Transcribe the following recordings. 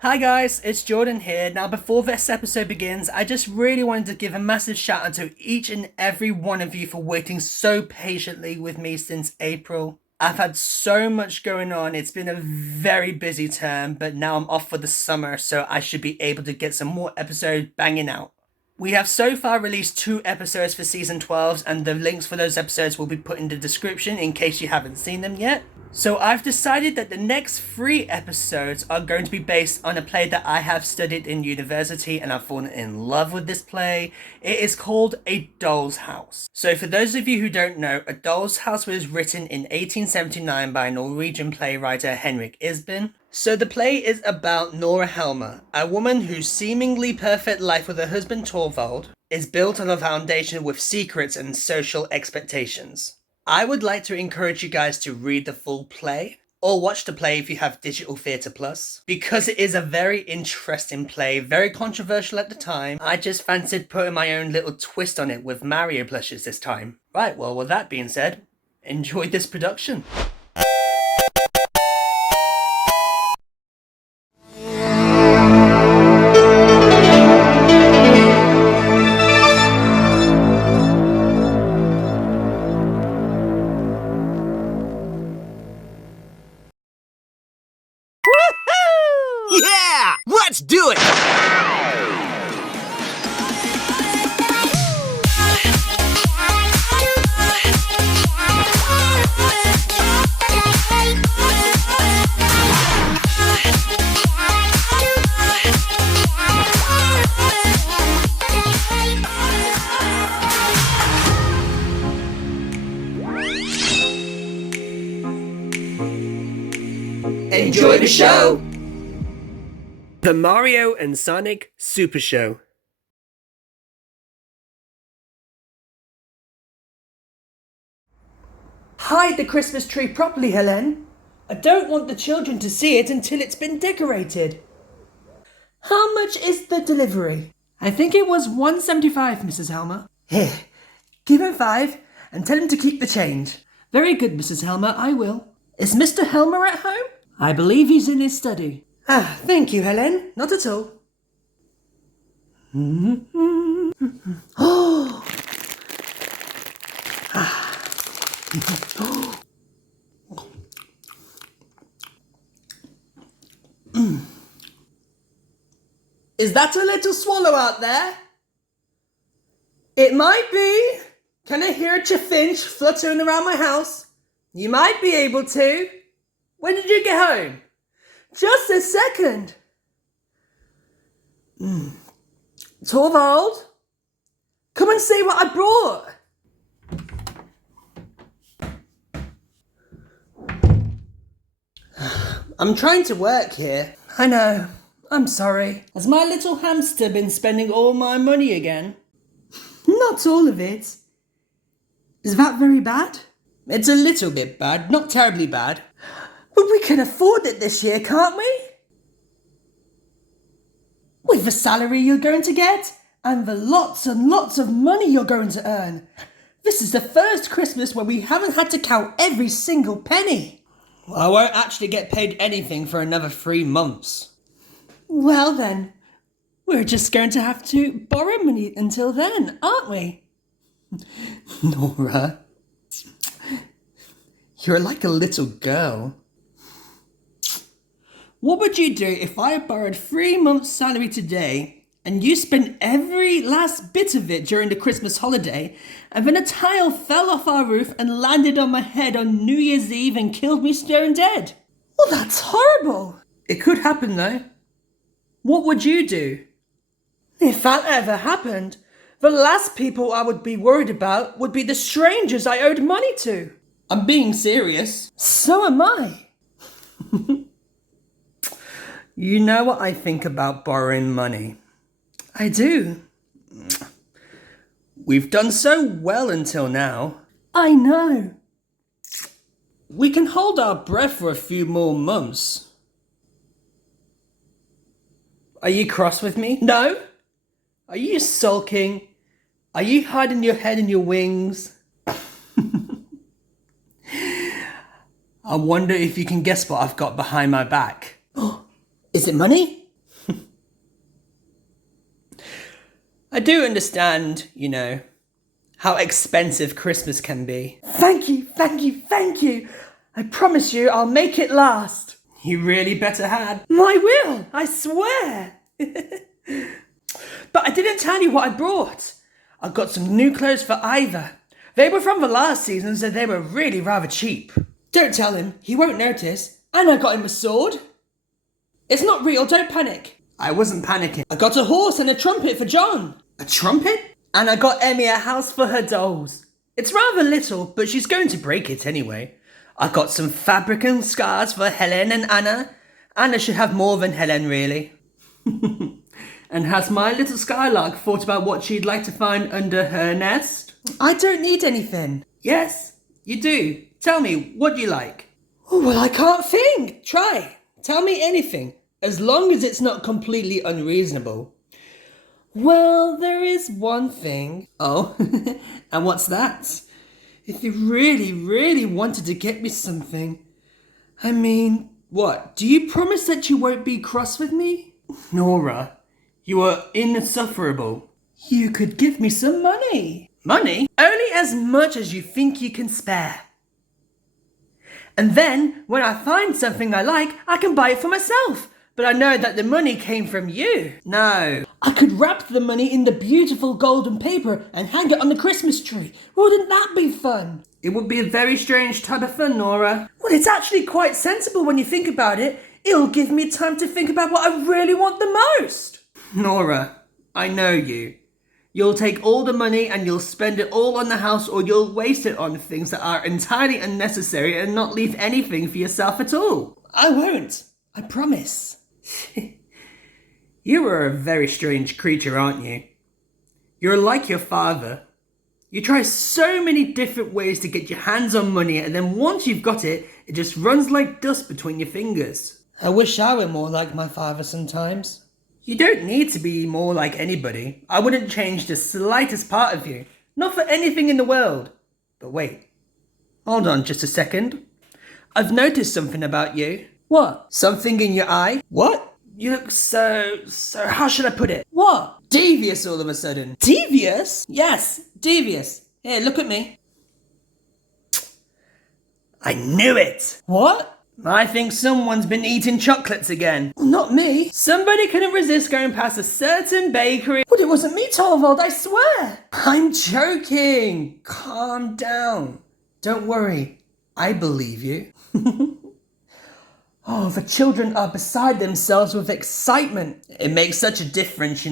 Hi guys, it's Jordan here. Now before this episode begins, I just really wanted to give a massive shout out to each and every one of you for waiting so patiently with me since April. I've had so much going on, it's been a very busy term, but now I'm off for the summer, so I should be able to get some more episodes banging out. We have so far released 2 episodes for season 12, and the links for those episodes will be put in the description in case you haven't seen them yet. So I've decided that the next 3 episodes are going to be based on a play that I have studied in university, and I've fallen in love with this play. It is called A Doll's House. So for those of you who don't know, A Doll's House was written in 1879 by Norwegian playwright Henrik Ibsen. So the play is about Nora Helmer, a woman whose seemingly perfect life with her husband Torvald is built on a foundation with secrets and social expectations. I would like to encourage you guys to read the full play, or watch the play if you have Digital Theatre Plus, because it is a very interesting play, very controversial at the time. I just fancied putting my own little twist on it with Mario Plushes this time. Right, well with that being said, enjoy this production. Yeah! Let's do it! Enjoy the show! The Mario and Sonic Super Show. Hide the Christmas tree properly, Helene. I don't want the children to see it until it's been decorated. How much is the delivery? I think it was $1.75, Mrs. Helmer. Here, give him 5 and tell him to keep the change. Very good, Mrs. Helmer, I will. Is Mr. Helmer at home? I believe he's in his study. Ah, thank you, Helene. Not at all. Oh! Is that a little swallow out there? It might be. Can I hear a chaffinch fluttering around my house? You might be able to. When did you get home? Just a second. Torvald, come and see what I brought. I'm trying to work here. I know. I'm sorry. Has my little hamster been spending all my money again? Not all of it. Is that very bad? It's a little bit bad, not terribly bad. But we can afford it this year, can't we? With the salary you're going to get, and the lots and lots of money you're going to earn. This is the first Christmas where we haven't had to count every single penny. Well, I won't actually get paid anything for another 3 months. Well then, we're just going to have to borrow money until then, aren't we? Nora, you're like a little girl. What would you do if I borrowed 3 months' salary today and you spent every last bit of it during the Christmas holiday, and then a tile fell off our roof and landed on my head on New Year's Eve and killed me stone dead? Well, that's horrible. It could happen though. What would you do? If that ever happened, the last people I would be worried about would be the strangers I owed money to. I'm being serious. So am I. You know what I think about borrowing money. I do. We've done so well until now. I know. We can hold our breath for a few more months. Are you cross with me? No? Are you sulking? Are you hiding your head in your wings? I wonder if you can guess what I've got behind my back. Oh, is it money? I do understand, how expensive Christmas can be. Thank you. I promise you I'll make it last. You really better had. I will, I swear. But I didn't tell you what I brought. I got some new clothes for Ivor. They were from the last season, so they were really rather cheap. Don't tell him, he won't notice. And I got him a sword. It's not real, don't panic. I wasn't panicking. I got a horse and a trumpet for John. A trumpet? And I got Emmy a house for her dolls. It's rather little, but she's going to break it anyway. I got some fabric and scarves for Helene and Anna. Anna should have more than Helene, really. And has my little skylark thought about what she'd like to find under her nest? I don't need anything. Yes, you do. Tell me, what do you like? Oh, well, I can't think. Try. Tell me anything, as long as it's not completely unreasonable. Well, there is one thing. Oh, and what's that? If you really, really wanted to get me something. I mean, what? Do you promise that you won't be cross with me? Nora, you are insufferable. You could give me some money. Money? Only as much as you think you can spare. And then, when I find something I like, I can buy it for myself. But I know that the money came from you. No. I could wrap the money in the beautiful golden paper and hang it on the Christmas tree. Wouldn't that be fun? It would be a very strange type of fun, Nora. Well, it's actually quite sensible when you think about it. It'll give me time to think about what I really want the most. Nora, I know you. You'll take all the money and you'll spend it all on the house, or you'll waste it on things that are entirely unnecessary and not leave anything for yourself at all. I won't. I promise. You are a very strange creature, aren't you? You're like your father. You try so many different ways to get your hands on money, and then once you've got it, it just runs like dust between your fingers. I wish I were more like my father sometimes. You don't need to be more like anybody. I wouldn't change the slightest part of you. Not for anything in the world. But wait. Hold on just a second. I've noticed something about you. What? Something in your eye? What? You look so, how should I put it? What? Devious all of a sudden. Devious? Yes, devious. Here, look at me. I knew it. What? I think someone's been eating chocolates again. Not me. Somebody couldn't resist going past a certain bakery. But it wasn't me, Torvald, I swear. I'm joking. Calm down. Don't worry. I believe you. Oh, the children are beside themselves with excitement. It makes such a difference,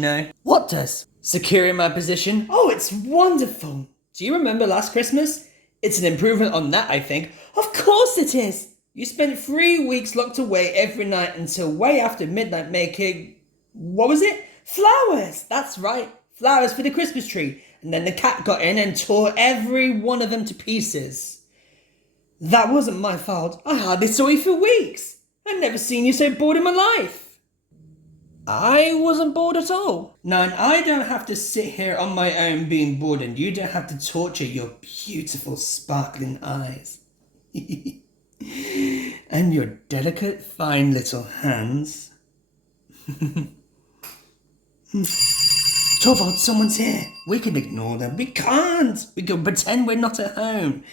What does? Securing my position? Oh, it's wonderful. Do you remember last Christmas? It's an improvement on that, I think. Of course it is. You spent 3 weeks locked away every night until way after midnight making... What was it? Flowers! That's right. Flowers for the Christmas tree. And then the cat got in and tore every one of them to pieces. That wasn't my fault. I hardly saw you for weeks. I've never seen you so bored in my life. I wasn't bored at all. No, and I don't have to sit here on my own being bored, and you don't have to torture your beautiful sparkling eyes. And your delicate, fine little hands. Torvald, someone's here. We can ignore them. We can't. We can pretend we're not at home.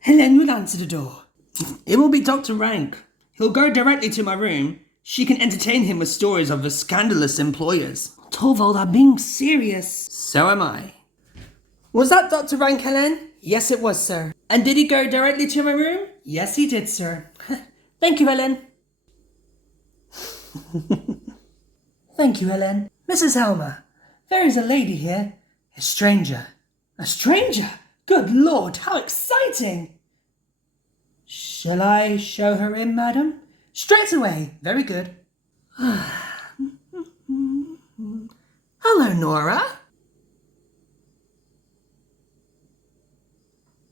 Helene will answer the door. It will be Dr. Rank. He'll go directly to my room. She can entertain him with stories of the scandalous employers. Torvald, I'm being serious. So am I. Was that Dr. Rank, Helene? Yes, it was, sir. And did he go directly to my room? Yes, he did, sir. Thank you, Helene. Thank you, Helene. Mrs. Helmer, there is a lady here. A stranger. A stranger? Good Lord, how exciting! Shall I show her in, madam? Straight away. Very good. Hello, Nora.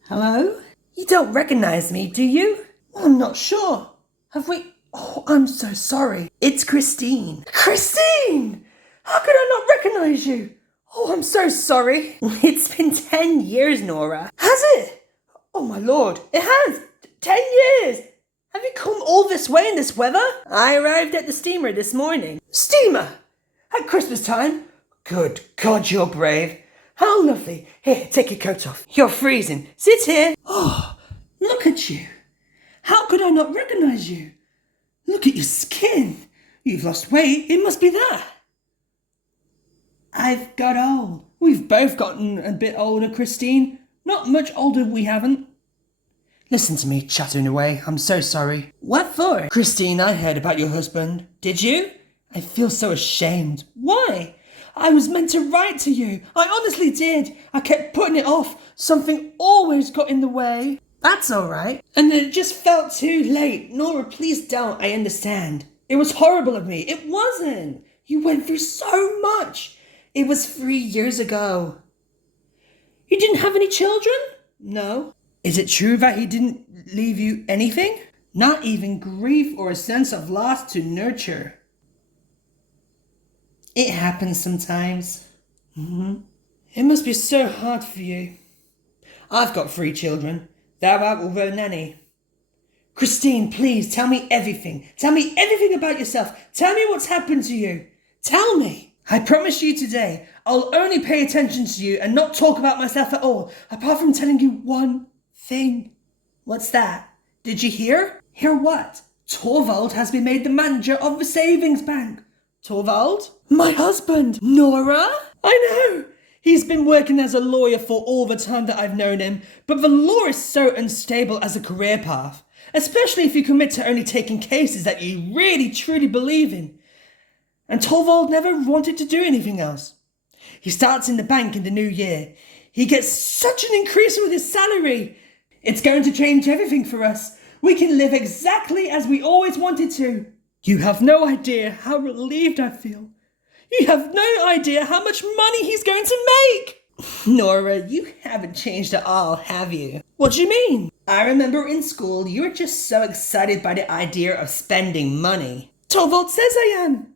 Hello? You don't recognize me, do you? I'm not sure. Have we... Oh, I'm so sorry. It's Kristine. Kristine! How could I not recognize you? Oh, I'm so sorry. It's been 10 years, Nora. Has it? Oh, my Lord. It has. 10 years. Have you come all this way in this weather? I arrived at the steamer this morning. Steamer? At Christmas time? Good God, you're brave. How lovely. Here, take your coat off. You're freezing. Sit here. Oh, look at you. How could I not recognize you? Look at your skin. You've lost weight. It must be that. I've got old. We've both gotten a bit older, Kristine. Not much older, we haven't. Listen to me chattering away. I'm so sorry. What for? Kristine, I heard about your husband. Did you? I feel so ashamed. Why? I was meant to write to you. I honestly did. I kept putting it off. Something always got in the way. That's all right. And then it just felt too late. Nora, please don't. I understand. It was horrible of me. It wasn't. You went through so much. It was 3 years ago. You didn't have any children? No. Is it true that he didn't leave you anything? Not even grief or a sense of loss to nurture. It happens sometimes. It must be so hard for you. I've got 3 children. They're out with a nanny. Kristine, please tell me everything. Tell me everything about yourself. Tell me what's happened to you. Tell me. I promise you today, I'll only pay attention to you and not talk about myself at all, apart from telling you one thing. What's that? Did you hear? Hear what? Torvald has been made the manager of the savings bank. Torvald? My husband. Nora? I know. He's been working as a lawyer for all the time that I've known him, but the law is so unstable as a career path, especially if you commit to only taking cases that you really truly believe in. And Torvald never wanted to do anything else. He starts in the bank in the new year. He gets such an increase with his salary. It's going to change everything for us. We can live exactly as we always wanted to. You have no idea how relieved I feel. You have no idea how much money he's going to make. Nora, you haven't changed at all, have you? What do you mean? I remember in school you were just so excited by the idea of spending money. Torvald says I am.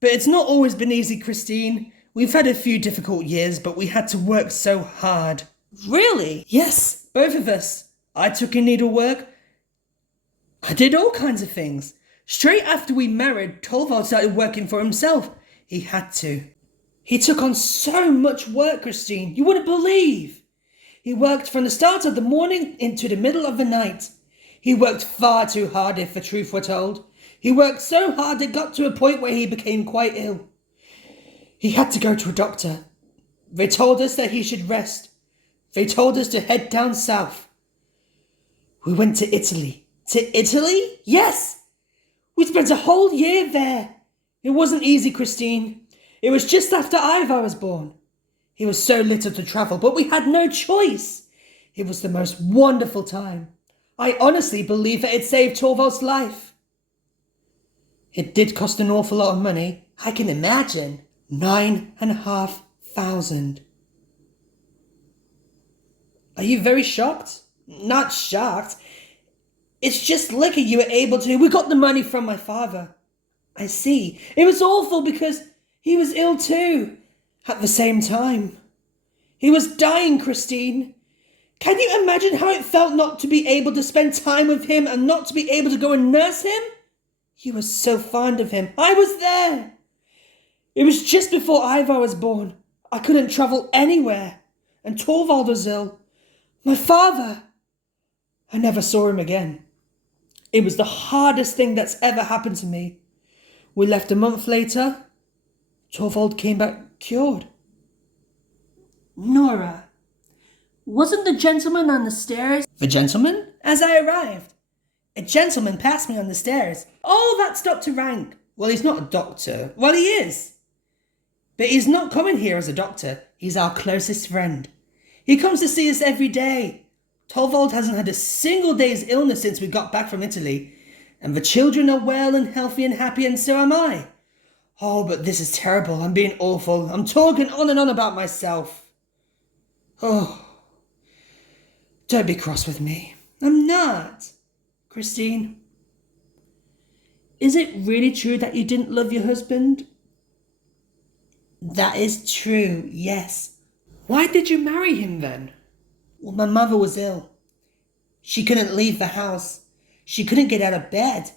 But it's not always been easy, Kristine. We've had a few difficult years, but we had to work so hard. Really? Yes, both of us. I took in needlework. I did all kinds of things. Straight after we married, Torvald started working for himself. He had to. He took on so much work, Kristine, you wouldn't believe. He worked from the start of the morning into the middle of the night. He worked far too hard, if the truth were told. He worked so hard it got to a point where he became quite ill. He had to go to a doctor. They told us that he should rest. They told us to head down south. We went to Italy. To Italy? Yes! We spent a whole year there. It wasn't easy, Kristine. It was just after Ivar was born. He was so little to travel, but we had no choice. It was the most wonderful time. I honestly believe that it saved Torvald's life. It did cost an awful lot of money. I can imagine. 9,500. Are you very shocked? Not shocked. It's just lucky you were able to. We got the money from my father. I see. It was awful because he was ill too. At the same time. He was dying, Kristine. Can you imagine how it felt not to be able to spend time with him and not to be able to go and nurse him? You were so fond of him. I was there. It was just before Ivar was born. I couldn't travel anywhere. And Torvald was ill. My father. I never saw him again. It was the hardest thing that's ever happened to me. We left a month later. Torvald came back cured. Nora, wasn't the gentleman on the stairs? The gentleman? As I arrived. A gentleman passed me on the stairs. Oh, that's Dr. Rank. Well, he's not a doctor. Well, he is. But he's not coming here as a doctor. He's our closest friend. He comes to see us every day. Torvald hasn't had a single day's illness since we got back from Italy. And the children are well and healthy and happy, and so am I. Oh, but this is terrible. I'm being awful. I'm talking on and on about myself. Oh, don't be cross with me. I'm not. Kristine, is it really true that you didn't love your husband? That is true, yes. Why did you marry him then? Well, my mother was ill. She couldn't leave the house. She couldn't get out of bed.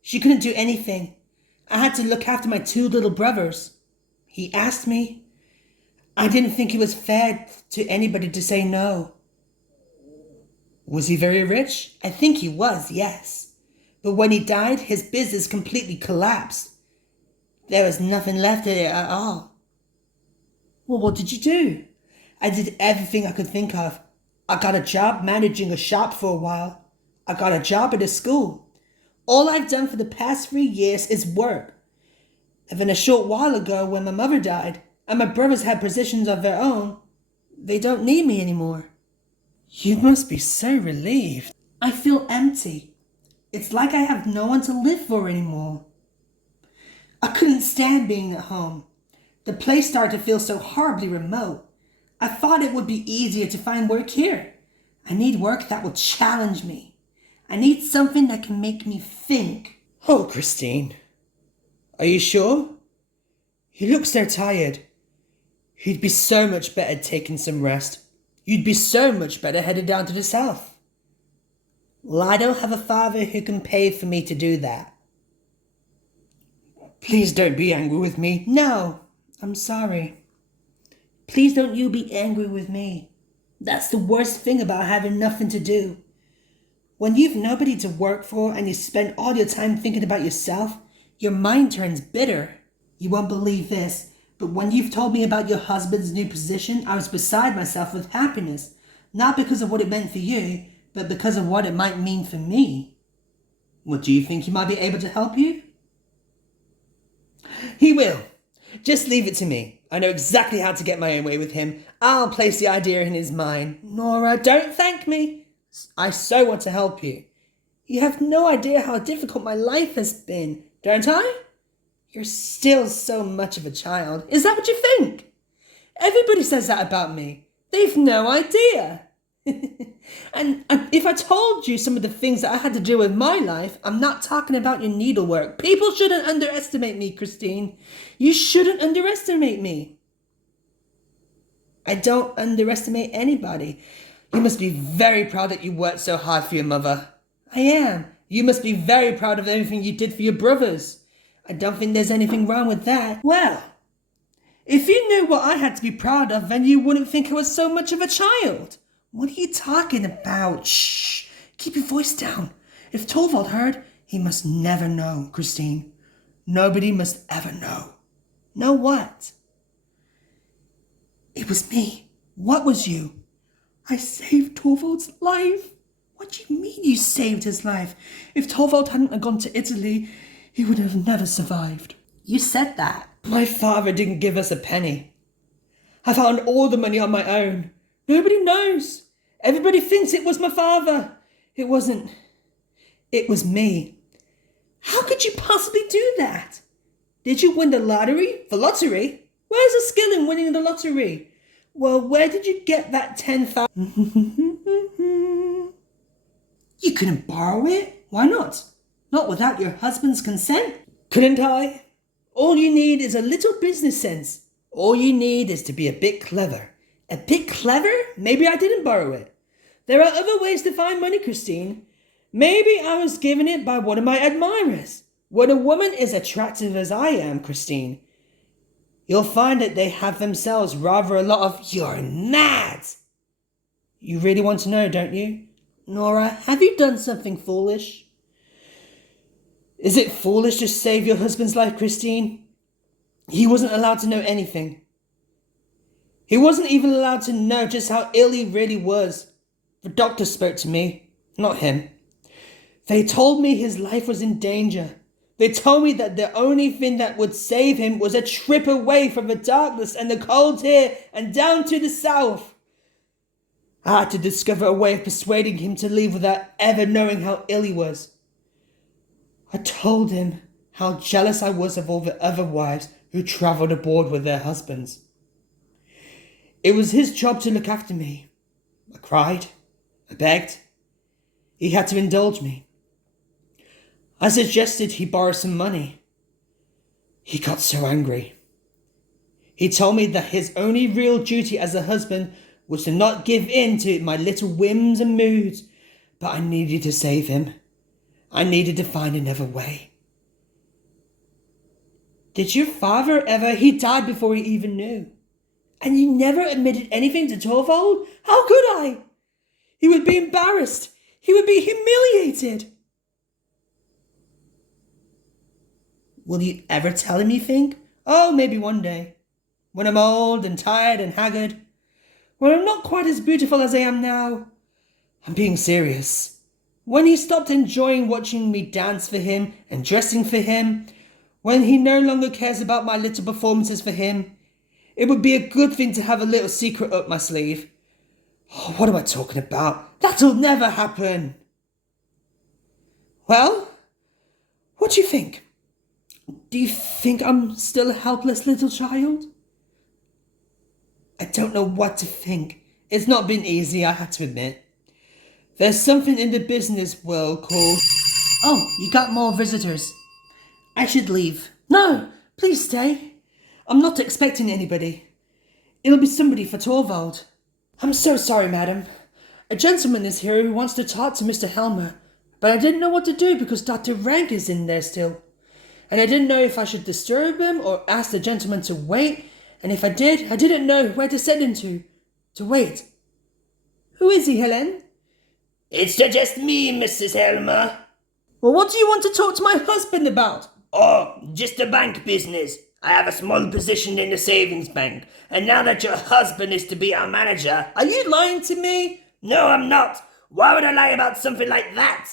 She couldn't do anything. I had to look after my 2 little brothers. He asked me. I didn't think it was fair to anybody to say no. Was he very rich? I think he was, yes. But when he died, his business completely collapsed. There was nothing left of it at all. Well, what did you do? I did everything I could think of. I got a job managing a shop for a while. I got a job at a school. All I've done for the past 3 years is work. And then a short while ago, when my mother died, and my brothers had positions of their own, they don't need me anymore. You must be so relieved. I feel empty. It's like I have no one to live for anymore. I couldn't stand being at home. The place started to feel so horribly remote. I thought it would be easier to find work here. I need work that will challenge me. I need something that can make me think. Oh, Kristine. Are you sure? You look so tired. You'd be so much better taking some rest. You'd be so much better headed down to the south. Well, I don't have a father who can pay for me to do that. Please don't be angry with me. No, I'm sorry. Please don't you be angry with me. That's the worst thing about having nothing to do. When you've nobody to work for and you spend all your time thinking about yourself, your mind turns bitter. You won't believe this, but when you've told me about your husband's new position, I was beside myself with happiness. Not because of what it meant for you, but because of what it might mean for me. What, do you think he might be able to help you? He will. Just leave it to me. I know exactly how to get my own way with him. I'll place the idea in his mind. Nora, don't thank me. I so want to help you. You have no idea how difficult my life has been, don't I? You're still so much of a child. Is that what you think? Everybody says that about me. They've no idea. and if I told you some of the things that I had to do with my life, I'm not talking about your needlework. People shouldn't underestimate me, Kristine. You shouldn't underestimate me. I don't underestimate anybody. You must be very proud that you worked so hard for your mother. I am. You must be very proud of everything you did for your brothers. I don't think there's anything wrong with that. Well, if you knew what I had to be proud of, then you wouldn't think I was so much of a child. What are you talking about? Shh! Keep your voice down. If Torvald heard, he must never know, Kristine. Nobody must ever know. Know what? It was me. What was you? I saved Torvald's life. What do you mean you saved his life? If Torvald hadn't gone to Italy, he would have never survived. You said that. My father didn't give us a penny. I found all the money on my own. Nobody knows. Everybody thinks it was my father. It wasn't. It was me. How could you possibly do that? Did you win the lottery? The lottery? Where's the skill in winning the lottery? Well, where did you get that 10,000? You couldn't borrow it? Why not? Not without your husband's consent? Couldn't I? All you need is a little business sense. All you need is to be a bit clever. A bit clever? Maybe I didn't borrow it. There are other ways to find money, Kristine. Maybe I was given it by one of my admirers. When a woman is attractive as I am, Kristine, you'll find that they have themselves rather a lot of "you're mad." You really want to know, don't you? Nora, have you done something foolish? Is it foolish to save your husband's life, Kristine? He wasn't allowed to know anything. He wasn't even allowed to know just how ill he really was. The doctor spoke to me, not him. They told me his life was in danger. They told me that the only thing that would save him was a trip away from the darkness and the cold here and down to the south. I had to discover a way of persuading him to leave without ever knowing how ill he was. I told him how jealous I was of all the other wives who travelled aboard with their husbands. It was his job to look after me. I cried. I begged. He had to indulge me. I suggested he borrow some money. He got so angry. He told me that his only real duty as a husband was to not give in to my little whims and moods, but I needed to save him. I needed to find another way. Did your father ever? He died before he even knew. And you never admitted anything to Torvald? How could I? He would be embarrassed. He would be humiliated. Will you ever tell him, you think? Oh, maybe one day. When I'm old and tired and haggard. When I'm not quite as beautiful as I am now. I'm being serious. When he stopped enjoying watching me dance for him and dressing for him. When he no longer cares about my little performances for him. It would be a good thing to have a little secret up my sleeve. Oh, what am I talking about? That'll never happen. Well, what do you think? Do you think I'm still a helpless little child? I don't know what to think. It's not been easy, I have to admit. There's something in the business world called... Oh, you got more visitors. I should leave. No, please stay. I'm not expecting anybody. It'll be somebody for Torvald. I'm so sorry, madam. A gentleman is here who wants to talk to Mr. Helmer, but I didn't know what to do because Dr. Rank is in there still. And I didn't know if I should disturb him or ask the gentleman to wait, and if I did, I didn't know where to send him to wait. Who is he, Helene? It's just me, Mrs. Helmer. Well, what do you want to talk to my husband about? Oh, just the bank business. I have a small position in the savings bank, and now that your husband is to be our manager... Are you lying to me? No, I'm not. Why would I lie about something like that?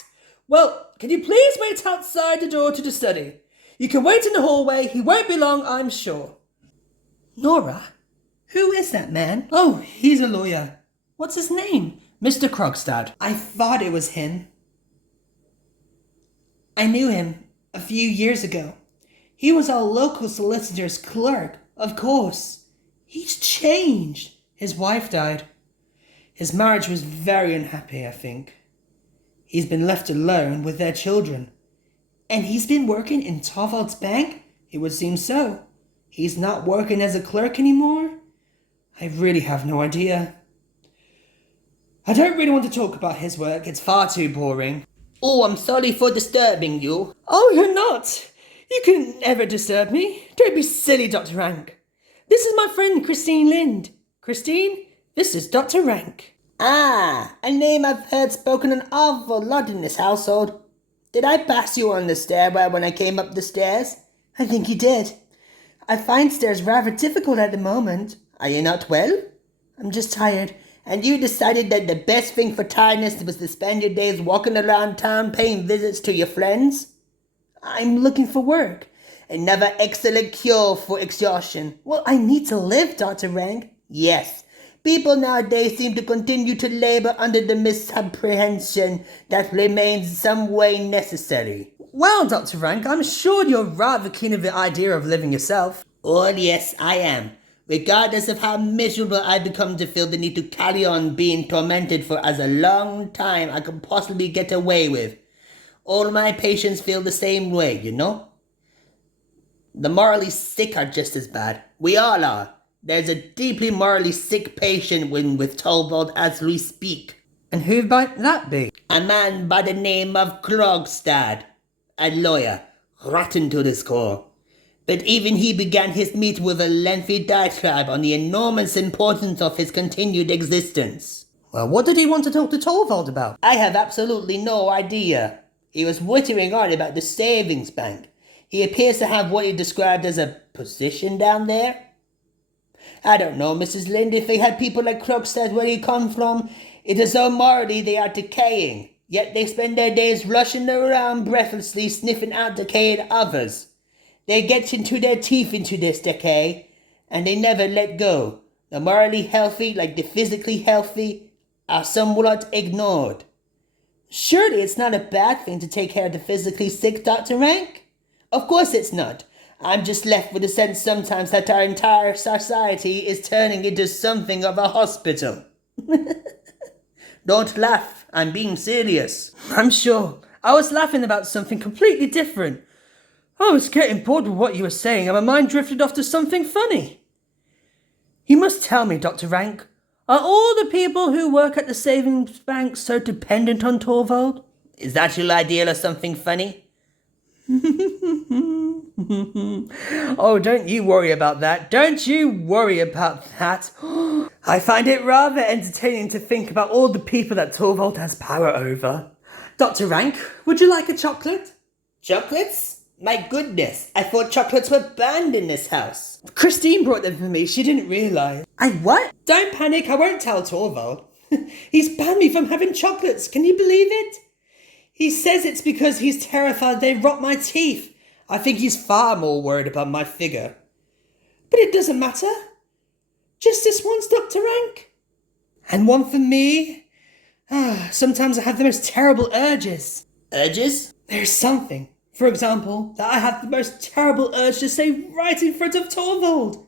Well, can you please wait outside the door to the study? You can wait in the hallway. He won't be long, I'm sure. Nora? Who is that man? Oh, he's a lawyer. What's his name? Mr. Krogstad. I thought it was him. I knew him a few years ago. He was our local solicitor's clerk, of course. He's changed. His wife died. His marriage was very unhappy, I think. He's been left alone with their children. And he's been working in Torvald's bank? It would seem so. He's not working as a clerk anymore? I really have no idea. I don't really want to talk about his work. It's far too boring. Oh, I'm sorry for disturbing you. Oh, you're not. You can never disturb me. Don't be silly, Dr. Rank. This is my friend Kristine Linde. Kristine, this is Dr. Rank. Ah, a name I've heard spoken an awful lot in this household. Did I pass you on the stairwell when I came up the stairs? I think you did. I find stairs rather difficult at the moment. Are you not well? I'm just tired. And you decided that the best thing for tiredness was to spend your days walking around town paying visits to your friends? I'm looking for work. Another excellent cure for exhaustion. Well, I need to live, Dr. Rank. Yes. People nowadays seem to continue to labor under the misapprehension that remains some way necessary. Well, Dr. Rank, I'm sure you're rather keen of the idea of living yourself. Oh, yes, I am. Regardless of how miserable I've become to feel the need to carry on being tormented for as a long time I can possibly get away with. All my patients feel the same way, you know? The morally sick are just as bad. We all are. There's a deeply morally sick patient with Torvald as we speak. And who might that be? A man by the name of Krogstad. A lawyer, rotten to his core. But even he began his meeting with a lengthy diatribe on the enormous importance of his continued existence. Well, what did he want to talk to Torvald about? I have absolutely no idea. He was wittering on about the savings bank. He appears to have what he described as a position down there. I don't know, Mrs. Linde, if they had people like Krogstad where he come from, it is so morally they are decaying. Yet they spend their days rushing around breathlessly sniffing out decayed others. They get into their teeth into this decay, and they never let go. The morally healthy, like the physically healthy, are somewhat ignored. Surely it's not a bad thing to take care of the physically sick, Dr. Rank? Of course it's not. I'm just left with the sense sometimes that our entire society is turning into something of a hospital. Don't laugh, I'm being serious. I'm sure. I was laughing about something completely different. I was getting bored with what you were saying and my mind drifted off to something funny. You must tell me, Dr. Rank, are all the people who work at the savings bank so dependent on Torvald? Is that your idea of something funny? Oh, don't you worry about that. Don't you worry about that. I find it rather entertaining to think about all the people that Torvald has power over. Dr. Rank, would you like a chocolate? Chocolates? My goodness, I thought chocolates were banned in this house. Kristine brought them for me. She didn't realise. I what? Don't panic, I won't tell Torvald. He's banned me from having chocolates. Can you believe it? He says it's because he's terrified they rot my teeth. I think he's far more worried about my figure. But it doesn't matter. Just this once, Dr. Rank. And one for me. Sometimes I have the most terrible urges. Urges? There's something, for example, that I have the most terrible urge to say right in front of Torvald.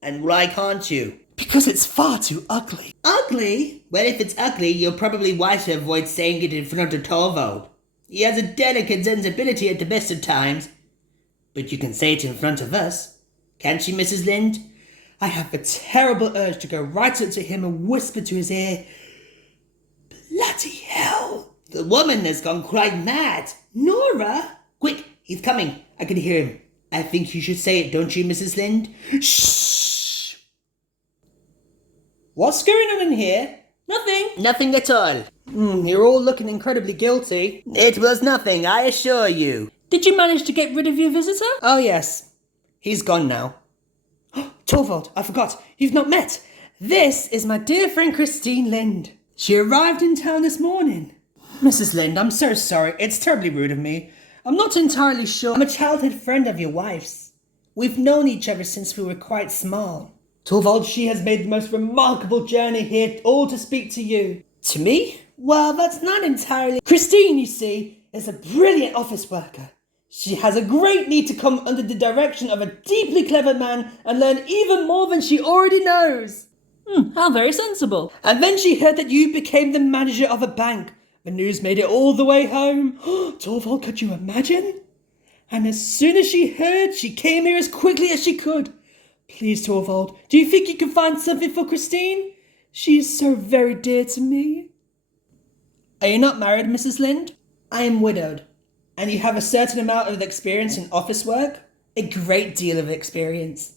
And why can't you? Because it's far too ugly. Ugly? Well, if it's ugly, you're probably wise to avoid saying it in front of Torvald. He has a delicate sensibility at the best of times. But you can say it in front of us. Can't you, Mrs. Linde? I have a terrible urge to go right up to him and whisper to his ear, "Bloody hell! The woman has gone quite mad. Nora!" Quick, he's coming. I can hear him. I think you should say it, don't you, Mrs. Linde? Shh! What's going on in here? Nothing. Nothing at all. You're all looking incredibly guilty. It was nothing, I assure you. Did you manage to get rid of your visitor? Oh, yes. He's gone now. Torvald, I forgot. You've not met. This is my dear friend Kristine Linde. She arrived in town this morning. Mrs. Linde, I'm so sorry. It's terribly rude of me. I'm not entirely sure. I'm a childhood friend of your wife's. We've known each other since we were quite small. Torvald, she has made the most remarkable journey here, all to speak to you. To me? Well, that's not entirely... Kristine, you see, is a brilliant office worker. She has a great need to come under the direction of a deeply clever man and learn even more than she already knows. How very sensible. And then she heard that you became the manager of a bank. The news made it all the way home. Torvald, could you imagine? And as soon as she heard, she came here as quickly as she could. Please, Torvald, do you think you can find something for Kristine? She is so very dear to me. Are you not married, Mrs. Linde? I am widowed. And you have a certain amount of experience in office work? A great deal of experience.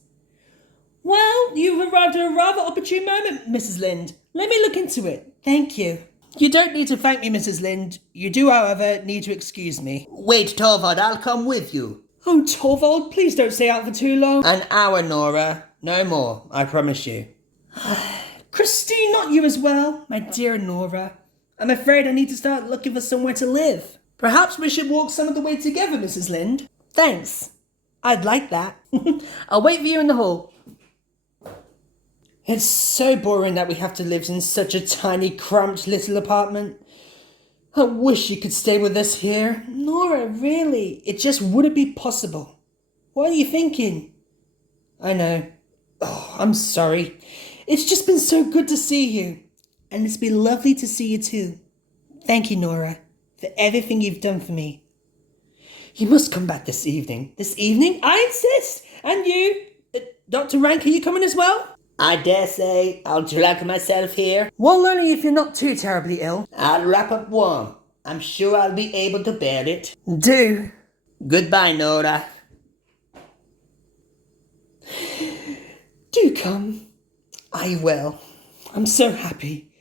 Well, you've arrived at a rather opportune moment, Mrs. Linde. Let me look into it. Thank you. You don't need to thank me, Mrs. Linde. You do, however, need to excuse me. Wait, Torvald, I'll come with you. Oh, Torvald, please don't stay out for too long. An hour, Nora. No more, I promise you. Kristine, not you as well. My dear Nora. I'm afraid I need to start looking for somewhere to live. Perhaps we should walk some of the way together, Mrs. Linde. Thanks. I'd like that. I'll wait for you in the hall. It's so boring that we have to live in such a tiny, cramped little apartment. I wish you could stay with us here. Nora, really, it just wouldn't be possible. What are you thinking? I know. Oh, I'm sorry. It's just been so good to see you. And it's been lovely to see you too. Thank you, Nora, for everything you've done for me. You must come back this evening. This evening? I insist. And you? Dr. Rank, are you coming as well? I dare say I'll drag myself here. Well, only if you're not too terribly ill. I'll wrap up warm. I'm sure I'll be able to bear it. Do. Goodbye, Nora. Do come. I will. I'm so happy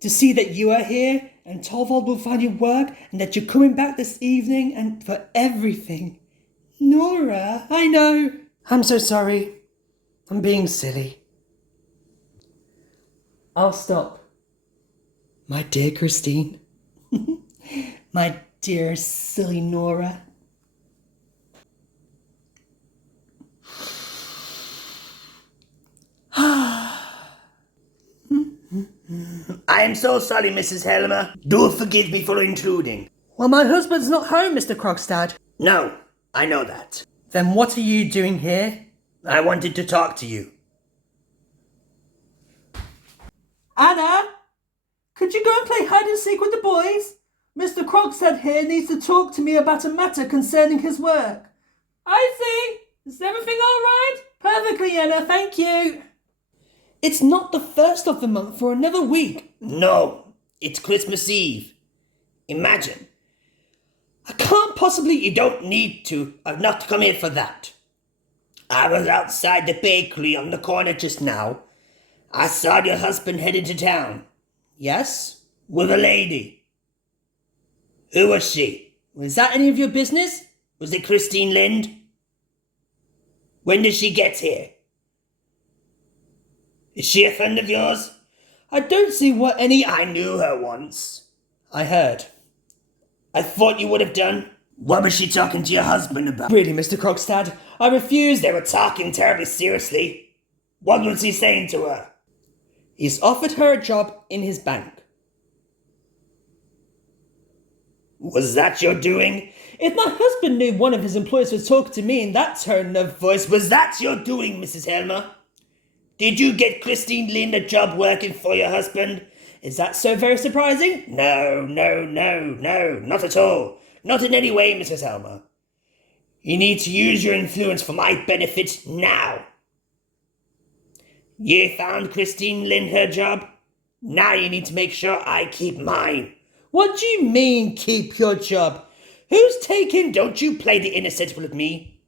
to see that you are here and Torvald will find you work and that you're coming back this evening and for everything. Nora, I know. I'm so sorry. I'm being silly. I'll stop. My dear Kristine. My dear silly Nora. I am so sorry, Mrs. Helmer. Do forgive me for intruding. Well, my husband's not home, Mr. Krogstad. No, I know that. Then what are you doing here? I wanted to talk to you. Anna, could you go and play hide and seek with the boys? Mr. Krogstad here needs to talk to me about a matter concerning his work. I see. Is everything all right? Perfectly, Anna, thank you. It's not the first of the month for another week. No, it's Christmas Eve. Imagine. I can't possibly. You don't need to. I've not come here for that. I was outside the bakery on the corner just now. I saw your husband head into town. Yes? With a lady. Who was she? Was that any of your business? Was it Kristine Linde? When did she get here? Is she a friend of yours? I don't see what any... I knew her once. I heard. I thought you would have done. What was she talking to your husband about? Really, Mr. Krogstad, I refuse. They were talking terribly seriously. What was he saying to her? He's offered her a job in his bank. Was that your doing? If my husband knew one of his employees was talking to me in that tone of voice... Was that your doing, Mrs. Helmer? Did you get Kristine Linde a job working for your husband? Is that so very surprising? No, not at all. Not in any way, Mrs. Helmer. You need to use your influence for my benefit now. You found Kristine Linde her job? Now you need to make sure I keep mine. What do you mean, keep your job? Who's taking? Don't you play the innocent with me.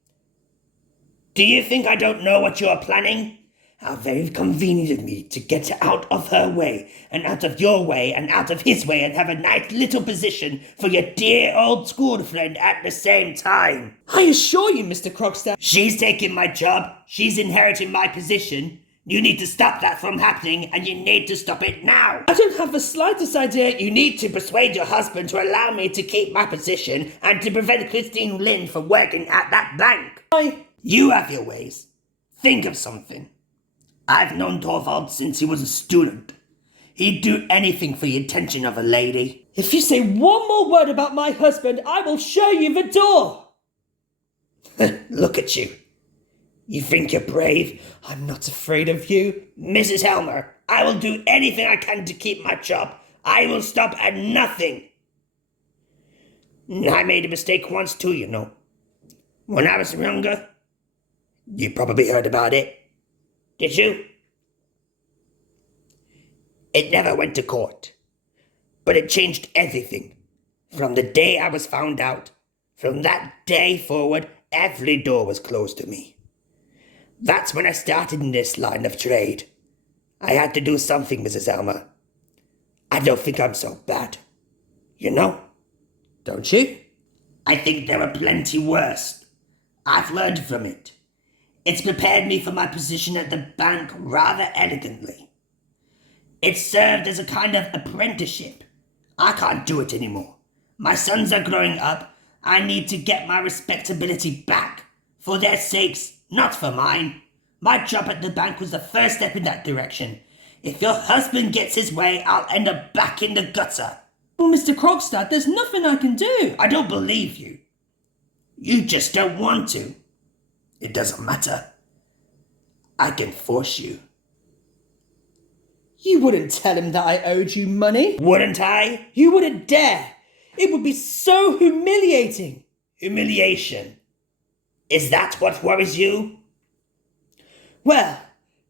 Do you think I don't know what you are planning? How very convenient of me to get out of her way, and out of your way, and out of his way, and have a nice little position for your dear old school friend at the same time. I assure you, Mr. Krogstad... She's taking my job. She's inheriting my position. You need to stop that from happening, and you need to stop it now. I don't have the slightest idea. You need to persuade your husband to allow me to keep my position and to prevent Kristine Linde from working at that bank. You have your ways. Think of something. I've known Torvald since he was a student. He'd do anything for the attention of a lady. If you say one more word about my husband, I will show you the door. Look at you. You think you're brave? I'm not afraid of you. Mrs. Helmer, I will do anything I can to keep my job. I will stop at nothing. I made a mistake once too, you know. When I was younger. You probably heard about it. Did you? It never went to court. But it changed everything. From the day I was found out, from that day forward, every door was closed to me. That's when I started in this line of trade. I had to do something, Mrs. Helmer. I don't think I'm so bad. You know? Don't you? I think there are plenty worse. I've learned from it. It's prepared me for my position at the bank rather elegantly. It served as a kind of apprenticeship. I can't do it anymore. My sons are growing up. I need to get my respectability back. For their sakes, not for mine. My job at the bank was the first step in that direction. If your husband gets his way, I'll end up back in the gutter. Well, Mr. Krogstad, there's nothing I can do. I don't believe you. You just don't want to. It doesn't matter. I can force you. You wouldn't tell him that I owed you money. Wouldn't I? You wouldn't dare. It would be so humiliating. Humiliation? Is that what worries you? Well,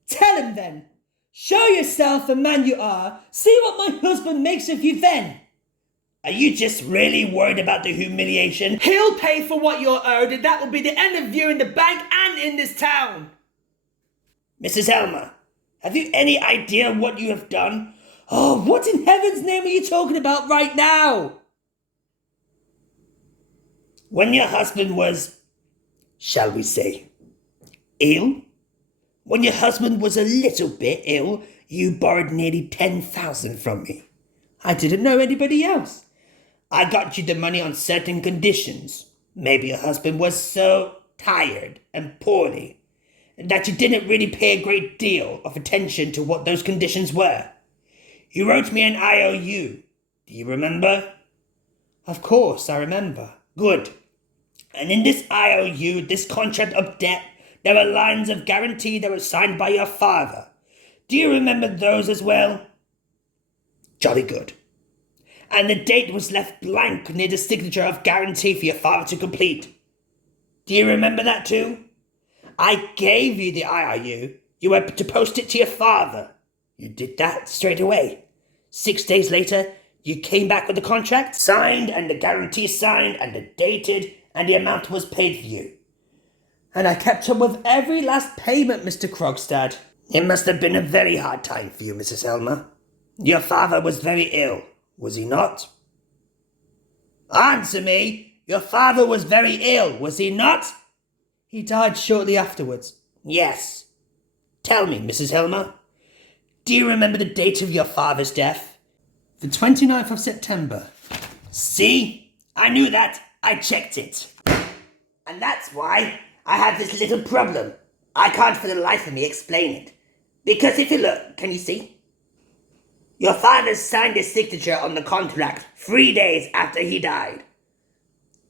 tell him then. Show yourself the man you are. See what my husband makes of you then. Are you just really worried about the humiliation? He'll pay for what you're owed, and that will be the end of you in the bank and in this town. Mrs. Helmer, have you any idea what you have done? Oh, what in heaven's name are you talking about right now? When your husband was, shall we say, ill? When your husband was a little bit ill, you borrowed nearly 10,000 from me. I didn't know anybody else. I got you the money on certain conditions. Maybe your husband was so tired and poorly that you didn't really pay a great deal of attention to what those conditions were. You wrote me an IOU. Do you remember? Of course, I remember. Good. And in this IOU, this contract of debt, there were lines of guarantee that were signed by your father. Do you remember those as well? Jolly good. And the date was left blank near the signature of guarantee for your father to complete. Do you remember that too? I gave you the IOU. You were to post it to your father. You did that straight away. 6 days later, You came back with the contract, signed, and the guarantee signed, and the dated, and the amount was paid for you. And I kept up with every last payment, Mr. Krogstad. It must have been a very hard time for you, Mrs. Helmer. Your father was very ill, was he not? Answer me! Your father was very ill, was he not? He died shortly afterwards. Yes. Tell me, Mrs. Helmer, do you remember the date of your father's death? The 29th of September. See? I knew that. I checked it. And that's why I have this little problem. I can't for the life of me explain it. Because if you look, can you see? Your father signed his signature on the contract 3 days after he died.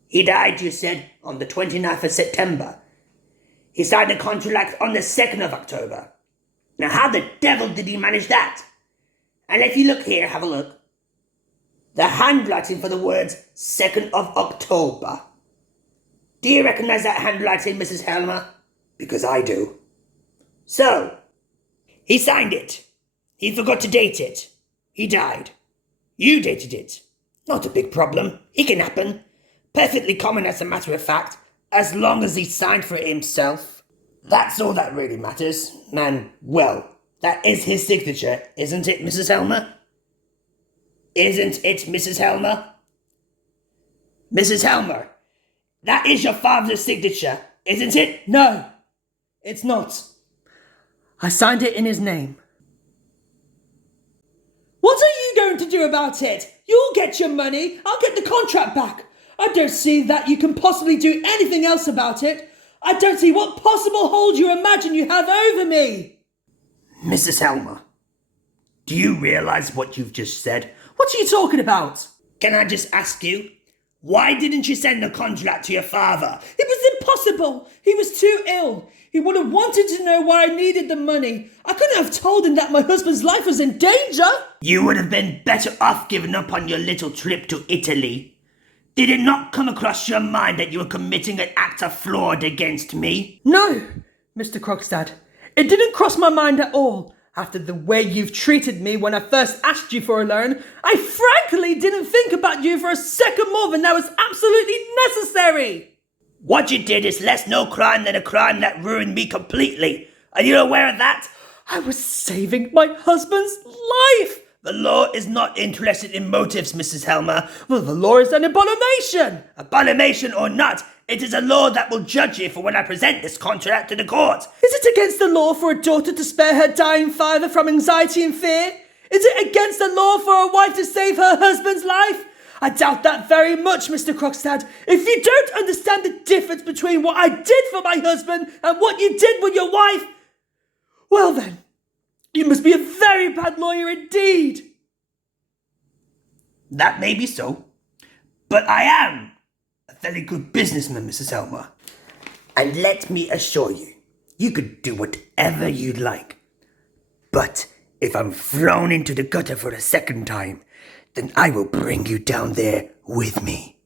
He died, you said, on the 29th of September. He signed the contract on the 2nd of October. Now how the devil did he manage that? And if you look here, have a look. The handwriting for the words 2nd of October. Do you recognize that handwriting, Mrs. Helmer? Because I do. So, he signed it. He forgot to date it. He died. You dated it. Not a big problem. It can happen. Perfectly common as a matter of fact, as long as he signed for it himself. That's all that really matters. And, well, that is his signature, isn't it, Mrs. Helmer? Isn't it, Mrs. Helmer? Mrs. Helmer, that is your father's signature, isn't it? No, it's not. I signed it in his name. What are you going to do about it? You'll get your money. I'll get the contract back. I don't see that you can possibly do anything else about it. I don't see what possible hold you imagine you have over me. Mrs. Helmer, do you realize what you've just said? What are you talking about? Can I just ask you, why didn't you send the contract to your father? It was impossible. He was too ill. He would have wanted to know why I needed the money. I couldn't have told him that my husband's life was in danger. You would have been better off giving up on your little trip to Italy. Did it not come across your mind that you were committing an act of fraud against me? No, Mr. Krogstad. It didn't cross my mind at all. After the way you've treated me when I first asked you for a loan, I frankly didn't think about you for a second more than that was absolutely necessary. What you did is less no crime than a crime that ruined me completely. Are you aware of that? I was saving my husband's life. The law is not interested in motives, Mrs. Helmer. Well, the law is an abomination. Abomination or not, it is a law that will judge you for when I present this contract to the court. Is it against the law for a daughter to spare her dying father from anxiety and fear? Is it against the law for a wife to save her husband's life? I doubt that very much, Mr. Krogstad. If you don't understand the difference between what I did for my husband and what you did with your wife, well then, you must be a very bad lawyer indeed. That may be so, but I am a very good businessman, Mrs. Helmer. And let me assure you, you could do whatever you'd like. But if I'm thrown into the gutter for a second time, then I will bring you down there with me.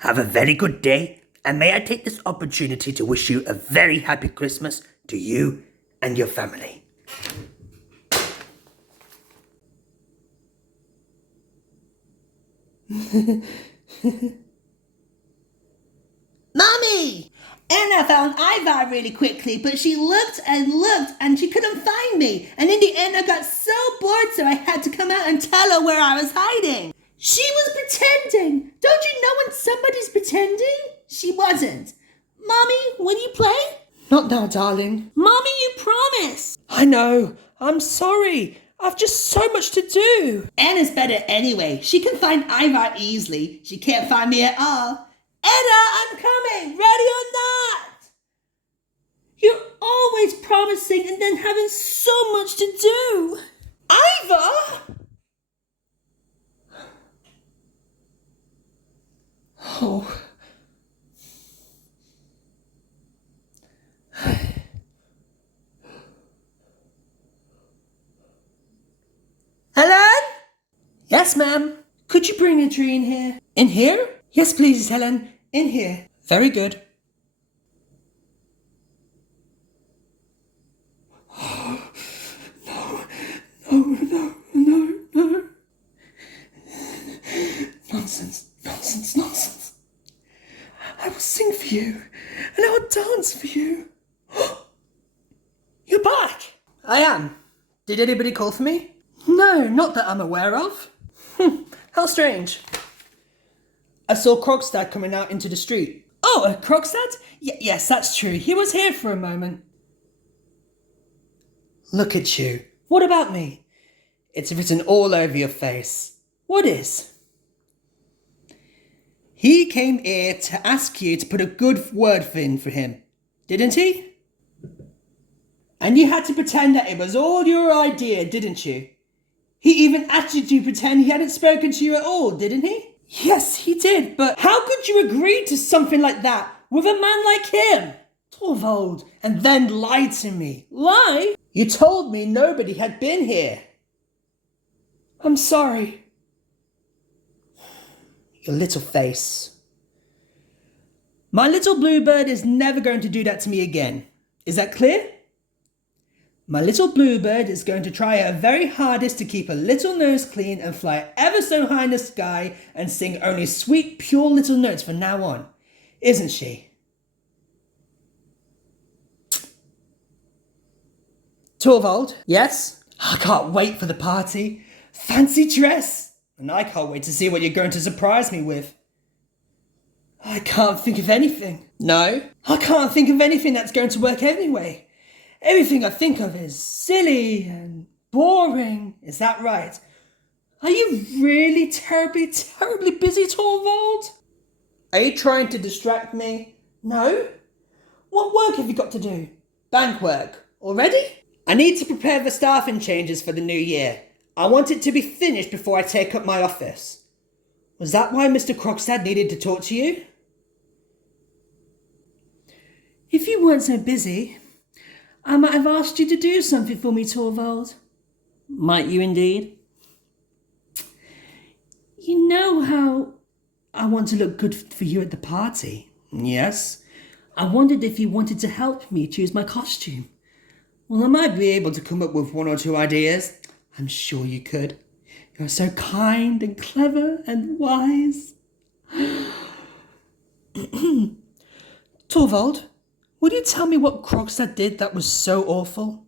Have a very good day, and may I take this opportunity to wish you a very happy Christmas to you and your family. Mommy! Anna found Ivar really quickly, but she looked and she couldn't find me. And in the end, I got so bored, so I had to come out and tell her where I was hiding. She was pretending. Don't you know when somebody's pretending? She wasn't. Mommy, will you play? Not now, darling. Mommy, you promised. I know. I'm sorry. I've just so much to do. Anna's better anyway. She can find Ivar easily. She can't find me at all. Anna, I'm coming, ready or not. You're always promising and then having so much to do. Ivar! Oh. Helen? Yes, ma'am. Could you bring a tree in here? In here? Yes, please, Helen. In here. Very good. No, no, no, no, no. one's for you. You're back. I am. Did anybody call for me? No, not that I'm aware of. How strange. I saw Krogstad coming out into the street. Oh, Krogstad? Yes, that's true. He was here for a moment. Look at you. What about me? It's written all over your face. What is? He came here to ask you to put a good word in for him, didn't he? And you had to pretend that it was all your idea, didn't you? He even asked you to pretend he hadn't spoken to you at all, didn't he? Yes, he did, but how could you agree to something like that with a man like him? Torvald, and then lie to me. Lie? You told me nobody had been here. I'm sorry. Your little face. My little bluebird is never going to do that to me again. Is that clear? My little bluebird is going to try her very hardest to keep her little nose clean and fly ever so high in the sky and sing only sweet, pure little notes from now on. Isn't she? Torvald? Yes? I can't wait for the party. Fancy dress! And I can't wait to see what you're going to surprise me with. I can't think of anything. No? I can't think of anything that's going to work anyway. Everything I think of is silly and boring. Is that right? Are you really terribly busy, Torvald? Are you trying to distract me? No? What work have you got to do? Bank work. Already? I need to prepare the staffing changes for the new year. I want it to be finished before I take up my office. Was that why Mr. Krogstad needed to talk to you? If you weren't so busy, I might have asked you to do something for me, Torvald. Might you indeed? You know how I want to look good for you at the party? Yes. I wondered if you wanted to help me choose my costume. Well, I might be able to come up with one or two ideas. I'm sure you could. You're so kind and clever and wise. Torvald, would you tell me what Krogstad did that was so awful?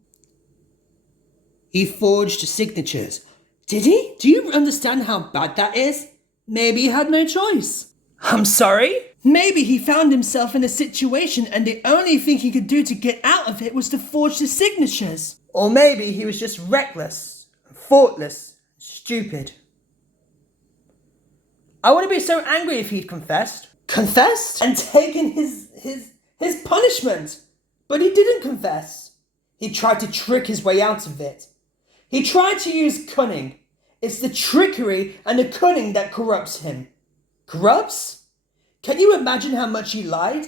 He forged signatures. Did he? Do you understand how bad that is? Maybe he had no choice. I'm sorry? Maybe he found himself in a situation and the only thing he could do to get out of it was to forge the signatures. Or maybe he was just reckless, thoughtless, stupid. I wouldn't be so angry if he'd confessed. Confessed? And taken his punishment. But he didn't confess. He tried to trick his way out of it. He tried to use cunning. It's the trickery and the cunning that corrupts him. Corrupts? Can you imagine how much he lied?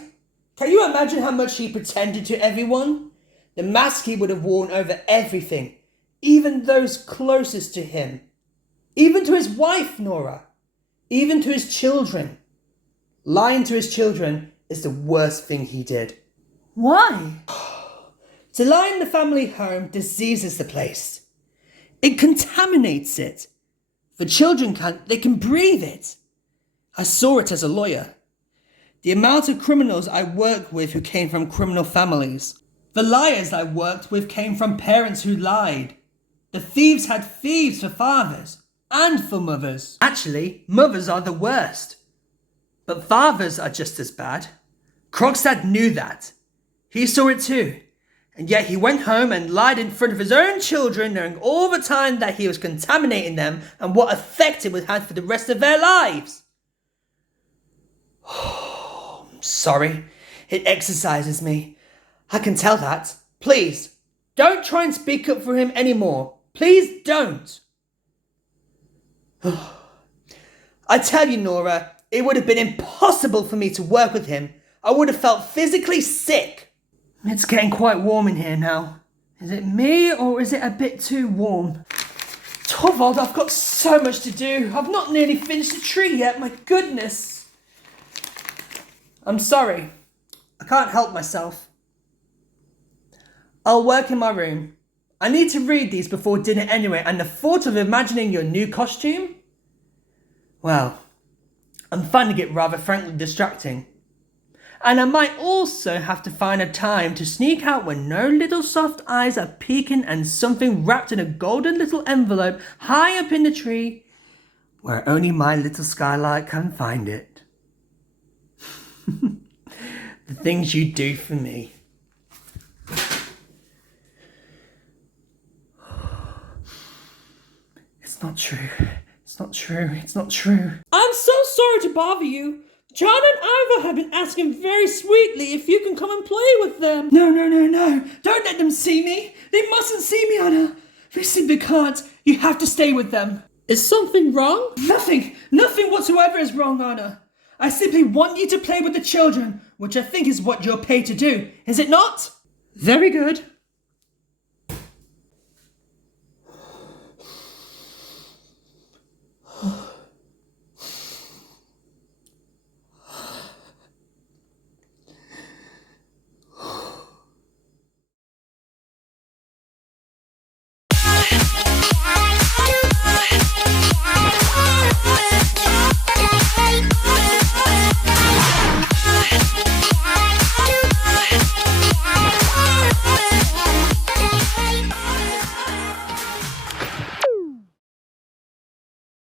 Can you imagine how much he pretended to everyone? The mask he would have worn over everything, even those closest to him. Even to his wife, Nora. Even to his children. Lying to his children is the worst thing he did. Why? To lie in the family home diseases the place. It contaminates it. The children they can breathe it. I saw it as a lawyer. The amount of criminals I worked with who came from criminal families. The liars I worked with came from parents who lied. The thieves had thieves for fathers and for mothers. Actually, mothers are the worst. But fathers are just as bad. Krogstad knew that. He saw it too. And yet he went home and lied in front of his own children, knowing all the time that he was contaminating them and what effect it would have for the rest of their lives. I'm sorry. It exercises me. I can tell that. Please, don't try and speak up for him anymore. Please don't. I tell you, Nora, it would have been impossible for me to work with him. I would have felt physically sick. It's getting quite warm in here now. Is it me or is it a bit too warm? Torvald, I've got so much to do. I've not nearly finished the tree yet, my goodness. I'm sorry. I can't help myself. I'll work in my room. I need to read these before dinner anyway, and the thought of imagining your new costume? Well, I'm finding it rather frankly distracting. And I might also have to find a time to sneak out when no little soft eyes are peeking and something wrapped in a golden little envelope high up in the tree where only my little skylight can find it. The things you do for me. It's not true. It's not true. It's not true. I'm so sorry to bother you. John and Ivor have been asking very sweetly if you can come and play with them. No. Don't let them see me. They mustn't see me, Anna. They simply can't. You have to stay with them. Is something wrong? Nothing whatsoever is wrong, Anna. I simply want you to play with the children, which I think is what you're paid to do, is it not? Very good.